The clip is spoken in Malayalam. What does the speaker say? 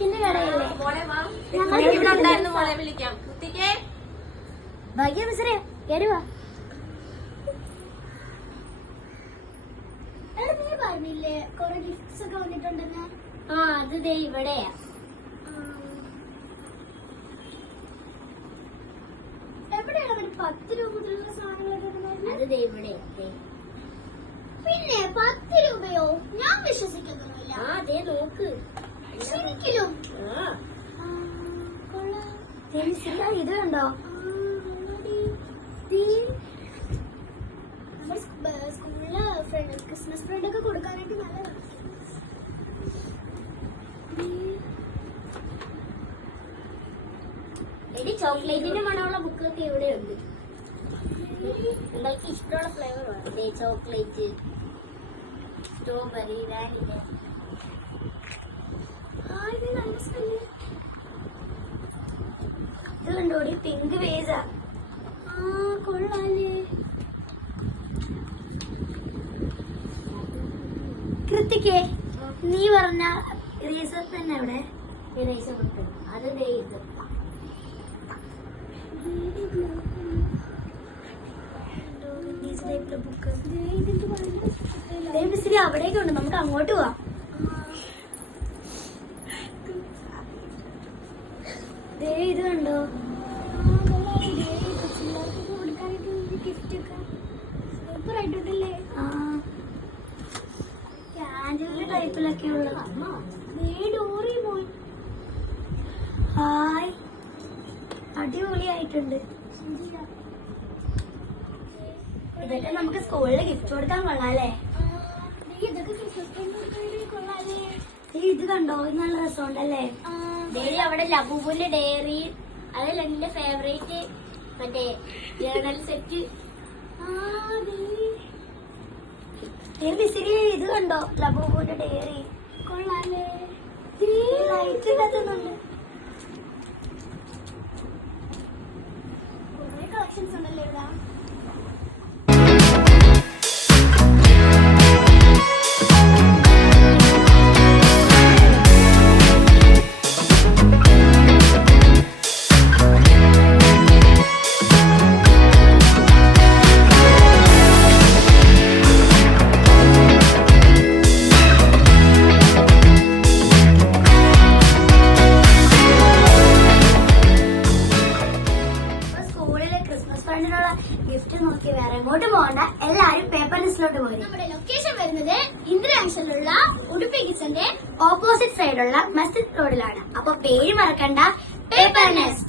കുത്തിക്കിന്റെ കടയല്ലേ? ഇവിടെ ഉണ്ടായിരുന്നു മോളെ, വിളിക്കാം. കുത്തിക്കേ ഭാഗ്യ മിസ്രേ കയറുവാ. നീ പറഞ്ഞില്ലേ കൊറേ ഗിഫ്റ്റ്സ് ഒക്കെ വന്നിട്ടുണ്ടെന്ന്? ആ അത് ദേ ഇവിടെയാ. എവിടെയാണ് ഒരു 10 രൂപ മുതലുള്ള സാധനങ്ങളൊക്കെ? അത് ദേ ഇവിടെയാ. പിന്നെ 10 രൂപയോ? ഞാൻ വിശ്വസിക്കുന്നില്ല. ആ ദേ നോക്ക്. ശരിക്കും ഇത് കണ്ടോ? സ്കൂളില് ക്രിസ്മസ് ഫ്രണ്ട് ഒക്കെ കൊടുക്കാനായിട്ട് നല്ലതാണ്. എടി ചോക്ലേറ്റിന്റെ മണമുള്ള ബുക്കൊക്കെ ഇവിടെയുണ്ട്. നിങ്ങൾക്ക് ഇഷ്ടമുള്ള ഫ്ലേവർ വേണം. Chocolate, strawberry, vanilla. ഇത് കണ്ടോടി പിങ്ക് വേസ. കൊള്ളാലേ. കൃത്തിക്കേ നീ പറഞ്ഞ ഇറേസർ തന്നെ അവിടെ ഇറേസർ ബുക്ക്. അത് ദേ ഇത്. ബുക്ക് അവിടേക്ക് ഉണ്ട്. നമുക്ക് അങ്ങോട്ട് പോവാം. ദേ ഇത് കണ്ടോ? ഗിഫ്റ്റ് ഒക്കെ സൂപ്പർ ആയിട്ടുണ്ടല്ലേ. ക്യാൻഡിൽ ടൈപ്പിലൊക്കെ ഉള്ളത്. ഡോറിമോൻ ഹായ്, അടിപൊളിയായിട്ടുണ്ട്. ഇതൊക്കെ നമുക്ക് സ്കൂളിൽ ഗിഫ്റ്റ് കൊടുക്കാൻ കൊള്ളാല്ലേ? ഇതൊക്കെ ക്രിസ്മസ് ഫ്രണ്ട് കൊടുക്കാനായിട്ട് കൊള്ളാലേ. ഇത് കണ്ടോ? ഇത് നല്ല രസമുണ്ടല്ലേ? ഡെയറി അവിടെ ലബൂബുന്റെ ഡെയറി. അതല്ല എന്റെ ഫേവറേറ്റ് മറ്റേ ജേർണൽ സെറ്റ്. ഇത് കണ്ടോ? ലബൂബുന്റെ ഡെയറി കൊള്ളാലേ. ലൈറ്റ് കത്തുന്നുണ്ട്. കുറെ കളക്ഷൻസ് ഉണ്ടല്ലേ ഇവിടെ. ഗിഫ്റ്റ് നോക്കി വേറെ എങ്ങോട്ട് പോകണ്ട. എല്ലാരും പേപ്പർ ലിസ്റ്റിലോട്ട് പോയി. നമ്മുടെ ലൊക്കേഷൻ വരുന്നത് ഇന്ദിരാംശലുള്ള ഉടുപ്പി കിച്ചന്റെ ഓപ്പോസിറ്റ് സൈഡുള്ള മസ്ജിദ് റോഡിലാണ്. അപ്പൊ പേര് മറക്കണ്ട, പേപ്പർ നെസ്റ്റ്.